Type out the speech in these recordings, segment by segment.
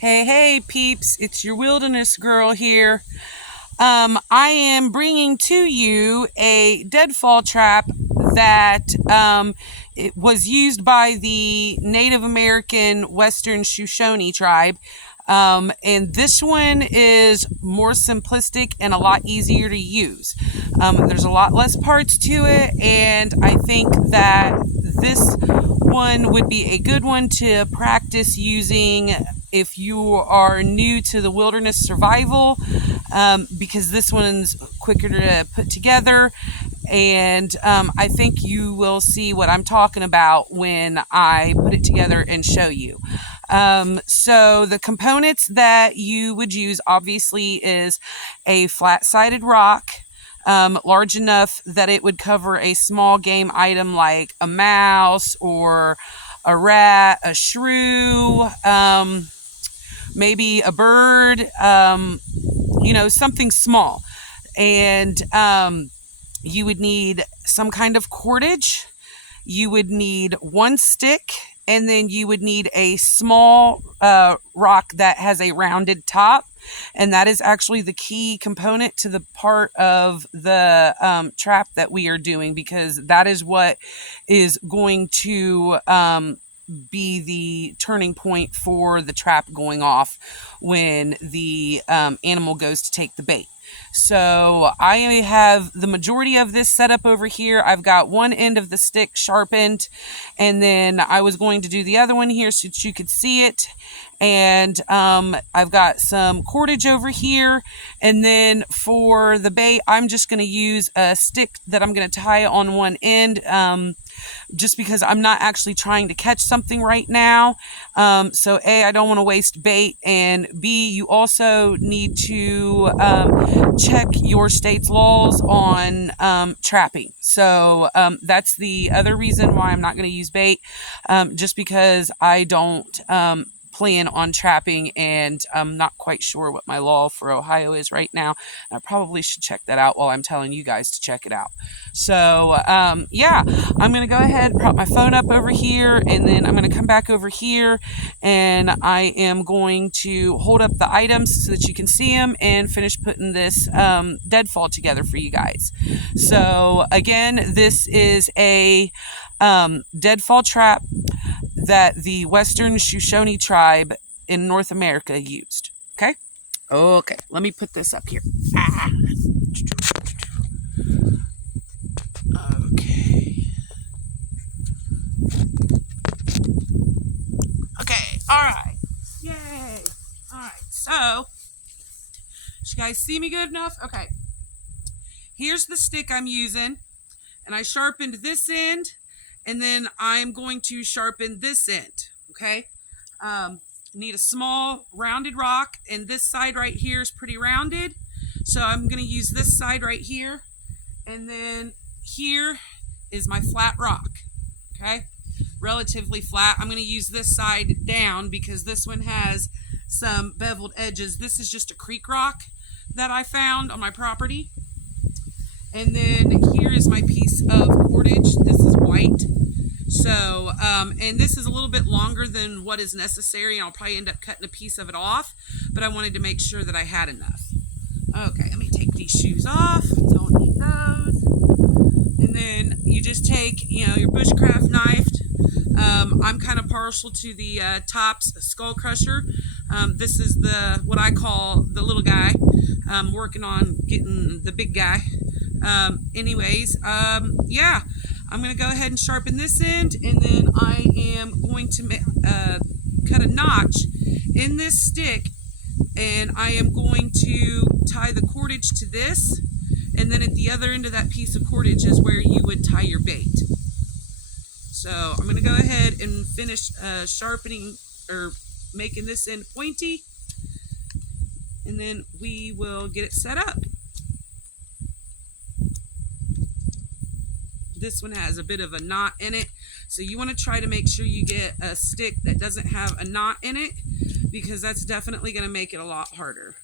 Hey, peeps, it's your wilderness girl here. I am bringing to you a deadfall trap that it was used by the Native American Western Shoshone tribe. And this one is more simplistic and a lot easier to use. There's a lot less parts to it, and I think that this one would be a good one to practice using if you are new to the wilderness survival, because this one's quicker to put together. And I think you will see what I'm talking about when I put it together and show you. So the components that you would use obviously is a flat-sided rock, large enough that it would cover a small game item like a mouse or a rat, a shrew, maybe a bird, something small. And you would need some kind of cordage. You would need one stick, and then you would need a small rock that has a rounded top. And that is actually the key component to the part of the trap that we are doing, because that is what is going to be the turning point for the trap going off when the animal goes to take the bait. So I have the majority of this set up over here. I've got one end of the stick sharpened, and then I was going to do the other one here so that you could see it. And I've got some cordage over here, and then for the bait I'm just going to use a stick that I'm going to tie on one end, just because I'm not actually trying to catch something right now. So A, I don't want to waste bait, and B, you also need to check your state's laws on trapping. So that's the other reason why I'm not going to use bait, just because I don't plan on trapping, and I'm not quite sure what my law for Ohio is right now. I probably should check that out while I'm telling you guys to check it out. So yeah, I'm going to go ahead and prop my phone up over here, and then I'm going to come back over here, and I am going to hold up the items so that you can see them and finish putting this deadfall together for you guys. So again, this is a deadfall trap that the Western Shoshone tribe in North America used. Okay, let me put this up here. Okay, all right. Yay. All right, so you guys see me good enough? Okay, here's the stick I'm using, and I sharpened this end, and then I'm going to sharpen this end. Okay, need a small rounded rock, and this side right here is pretty rounded, so I'm going to use this side right here, and then here is my flat rock. Okay, relatively flat. I'm going to use this side down because this one has some beveled edges. This is just a creek rock that I found on my property. And then here is my piece of cordage. This is white. So, and this is a little bit longer than what is necessary. I'll probably end up cutting a piece of it off, but I wanted to make sure that I had enough. Okay, let me take these shoes off. Don't need those. And then you just take, your bushcraft knife. I'm kind of partial to the Tops Skull Crusher. This is what I call the little guy. I'm working on getting the big guy. Yeah, I'm going to go ahead and sharpen this end, and then I am going to cut a notch in this stick, and I am going to tie the cordage to this, and then at the other end of that piece of cordage is where you would tie your bait. So I'm going to go ahead and finish sharpening or making this end pointy, and then we will get it set up. This one has a bit of a knot in it, so you want to try to make sure you get a stick that doesn't have a knot in it, because that's definitely going to make it a lot harder.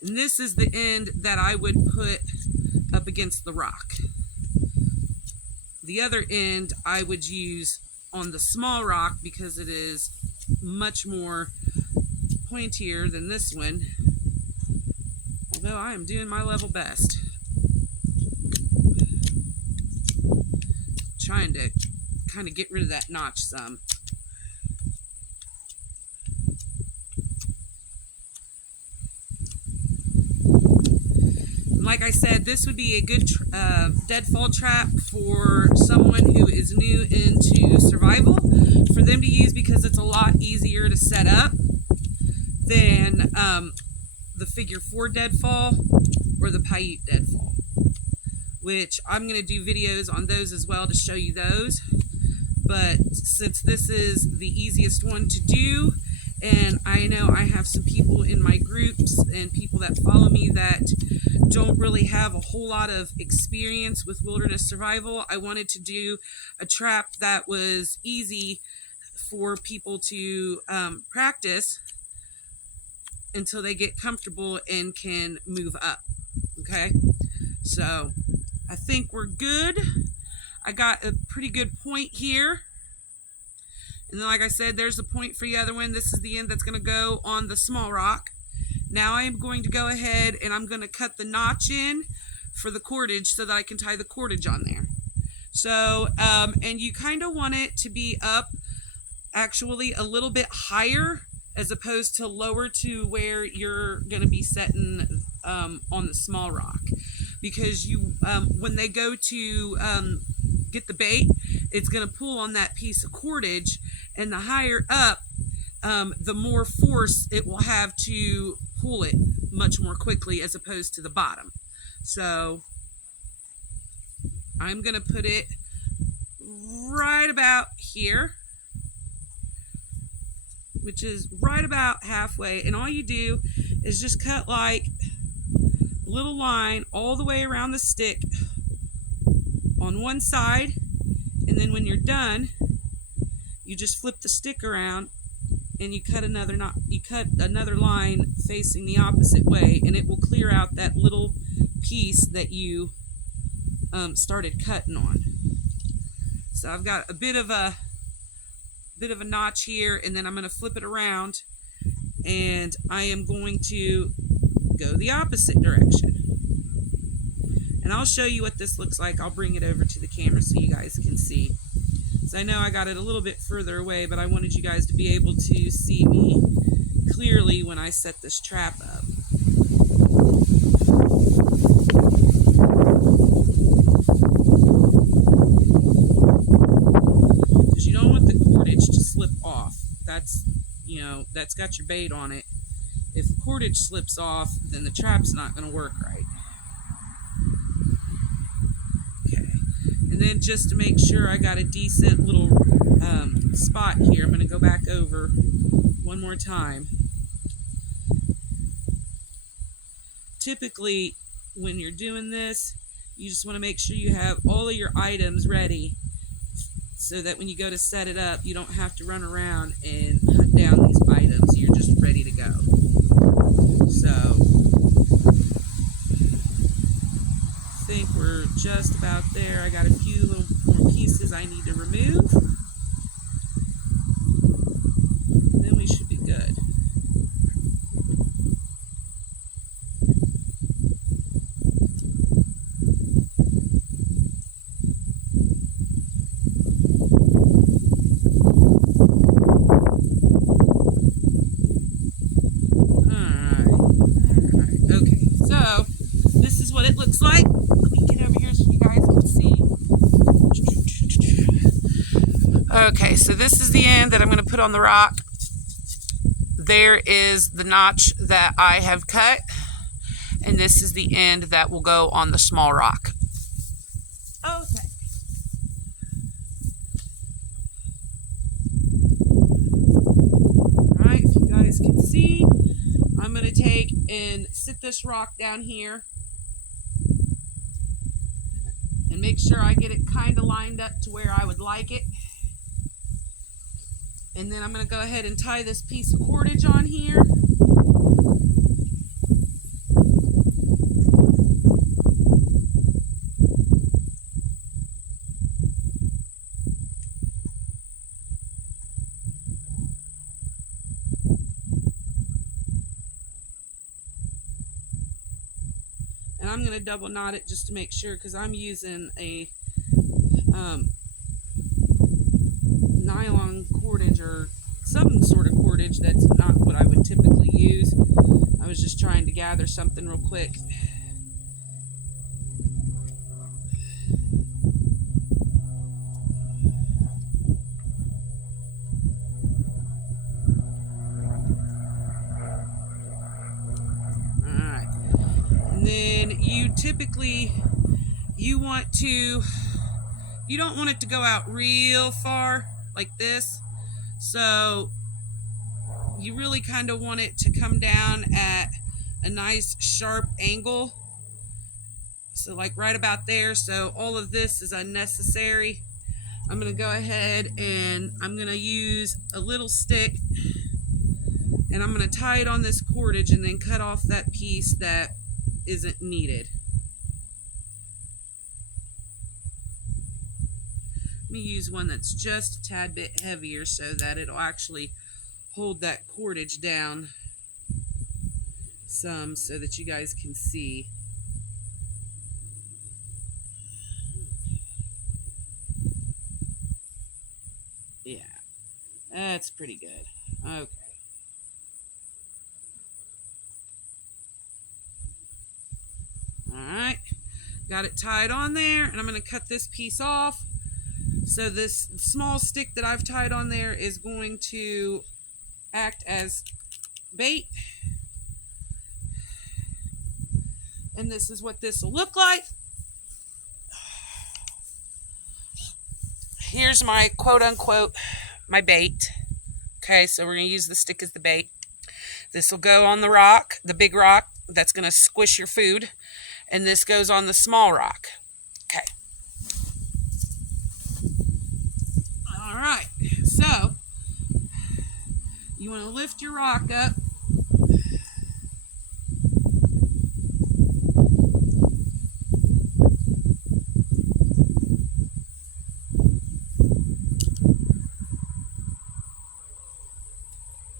And this is the end that I would put up against the rock. the other end I would use on the small rock because it is much more pointier than this one. Although I am doing my level best. Trying to kind of get rid of that notch some. Like I said, this would be a good deadfall trap for someone who is new into survival for them to use because it's a lot easier to set up than the figure 4 deadfall or the Paiute deadfall, which I'm going to do videos on those as well to show you those. But since this is the easiest one to do, and I know I have some people in my groups and people that follow me that don't really have a whole lot of experience with wilderness survival, I wanted to do a trap that was easy for people to practice until they get comfortable and can move up. Okay, so I think we're good. I got a pretty good point here. And then, like I said, there's the point for the other one. This is the end that's going to go on the small rock. Now I am going to go ahead and I'm going to cut the notch in for the cordage so that I can tie the cordage on there. So, and you kind of want it to be up actually a little bit higher as opposed to lower to where you're going to be setting on the small rock. Because you, when they go to get the bait, it's going to pull on that piece of cordage, and the higher up, the more force it will have to pull it much more quickly as opposed to the bottom. So I'm going to put it right about here, which is right about halfway, and all you do is just cut like a little line all the way around the stick on one side, and then when you're done, you just flip the stick around and you cut another line facing the opposite way, and it will clear out that little piece that you started cutting on. So I've got a bit of a notch here, and then I'm going to flip it around, and I am going to go the opposite direction. And I'll show you what this looks like. I'll bring it over to the camera so you guys can see. So I know I got it a little bit further away, but I wanted you guys to be able to see me clearly when I set this trap up. Because you don't want the cordage to slip off. That's, you know, that's got your bait on it. If the cordage slips off, then the trap's not going to work right. And then just to make sure I got a decent little spot here, I'm going to go back over one more time. Typically, when you're doing this, you just want to make sure you have all of your items ready so that when you go to set it up, you don't have to run around and hunt down these items. You're just ready to go. So, I think we're just about there. I got a few little more pieces I need to remove. Then we should be good. Looks like. Let me get over here so you guys can see. Okay, so this is the end that I'm going to put on the rock. There is the notch that I have cut, and this is the end that will go on the small rock. Okay. Alright, if you guys can see, I'm going to take and sit this rock down here and make sure I get it kind of lined up to where I would like it. And then I'm going to go ahead and tie this piece of cordage on here. And I'm going to double knot it just to make sure, because I'm using a nylon cordage or some sort of cordage that's not what I would typically use. I was just trying to gather something real quick. Alright. And then you typically, you don't want it to go out real far like this. So you really kind of want it to come down at a nice sharp angle. So like right about there. So all of this is unnecessary. I'm going to go ahead and I'm going to use a little stick, and I'm going to tie it on this cordage and then cut off that piece that isn't needed. Let me use one that's just a tad bit heavier so that it'll actually hold that cordage down some so that you guys can see. Yeah, that's pretty good. Okay. All right, got it tied on there, and I'm going to cut this piece off. So this small stick that I've tied on there is going to act as bait. And this is what this will look like. Here's my quote unquote, my bait. Okay, so we're going to use the stick as the bait. This will go on the rock, the big rock that's going to squish your food. And this goes on the small rock. Okay. All right, so you want to lift your rock up.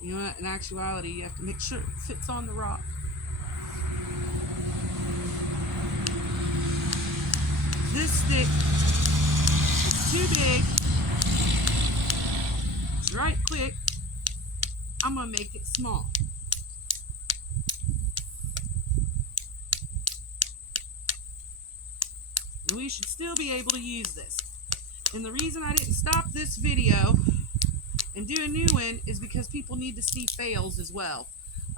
You know what, in actuality, you have to make sure it fits on the rock. This stick is too big. Right quick, I'm going to make it small. And we should still be able to use this. And the reason I didn't stop this video and do a new one is because people need to see fails as well.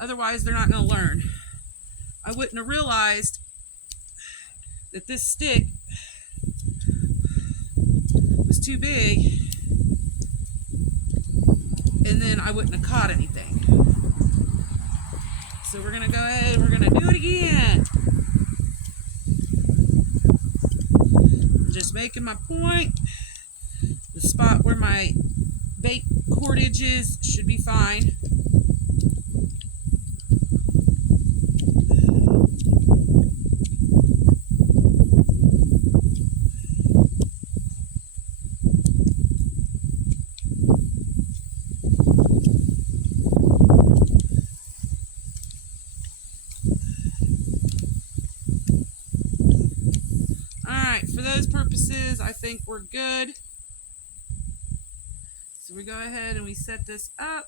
Otherwise, they're not going to learn. I wouldn't have realized that this stick was too big, and then I wouldn't have caught anything. So we're going to go ahead and we're going to do it again. I'm just making my point. The spot where my bait cordage is should be fine. Alright, for those purposes, I think we're good. So we go ahead and we set this up.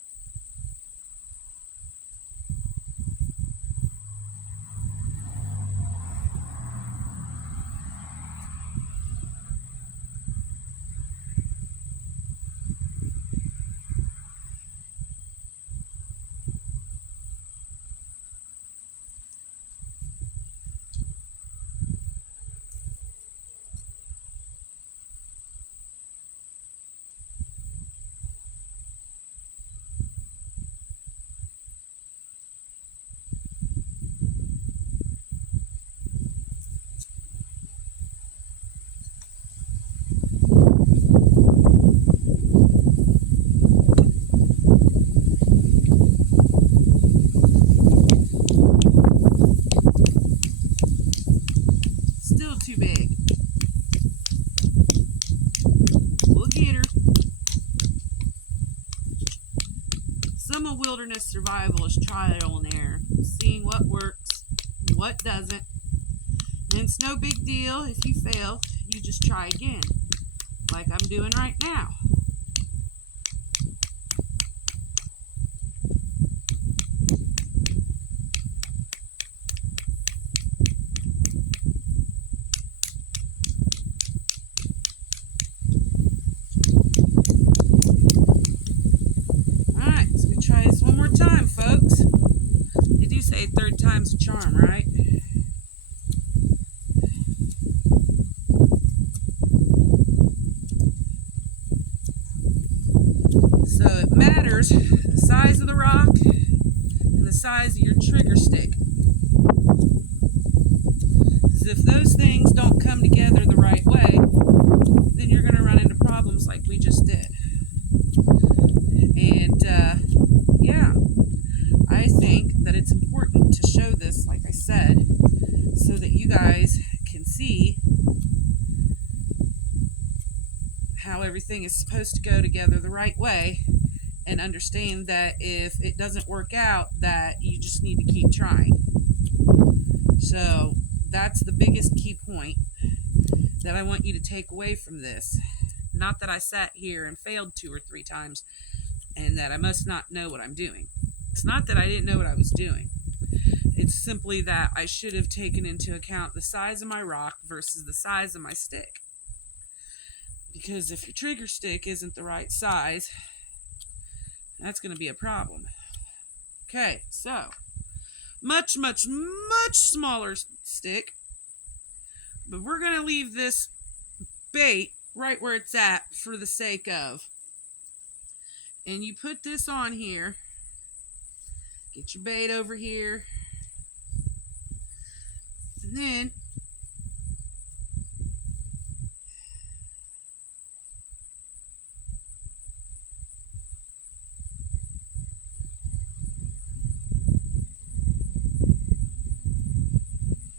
wilderness survival is trial and error, seeing what works, what doesn't. And it's no big deal if you fail, you just try again, like I'm doing right now. Alright, so we try this one more time, folks. They do say third time's a charm, right? So it matters the size of the rock and the size of your trigger stick. Because if those things don't come together the right way, then you're going to run into problems like we just did. And yeah, I think that it's important to show this, like I said, so that you guys can see how everything is supposed to go together the right way, and understand that if it doesn't work out, that you just need to keep trying. So that's the biggest key point that I want you to take away from this. Not that I sat here and failed 2 or 3 times and that I must not know what I'm doing. It's not that I didn't know what I was doing. It's simply that I should have taken into account the size of my rock versus the size of my stick. Because if your trigger stick isn't the right size, that's going to be a problem. Okay, so much smaller stick. But we're going to leave this bait right where it's at for the sake of. And you put this on here. Get your bait over here. And then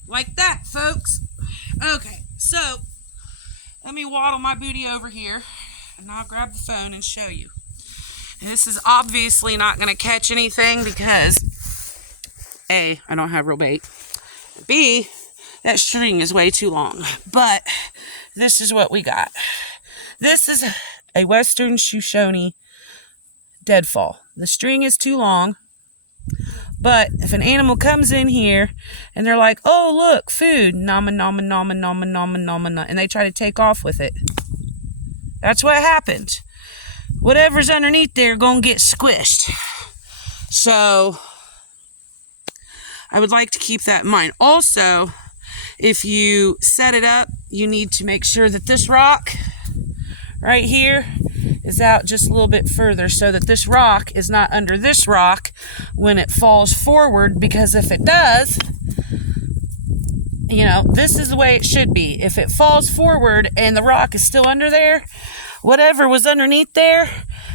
like that, folks. Okay, so let me waddle my booty over here and I'll grab the phone and show you. This is obviously not going to catch anything because A, I don't have real bait. B, that string is way too long. But this is what we got. This is a Western Shoshone Deadfall. The string is too long. But if an animal comes in here and they're like, oh, look, food, nama, nama, nama, nama, nama, nama, nama, and they try to take off with it. That's what happened. Whatever's underneath there gonna get squished. So I would like to keep that in mind. Also, if you set it up, you need to make sure that this rock right here is out just a little bit further so that this rock is not under this rock when it falls forward, because if it does, you know, this is the way it should be. If it falls forward and the rock is still under there, whatever was underneath there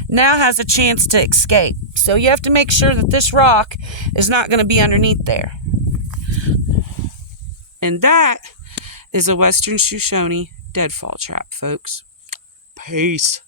now has a chance to escape. So you have to make sure that this rock is not going to be underneath there. And that is a Western Shoshone deadfall trap, folks. Peace.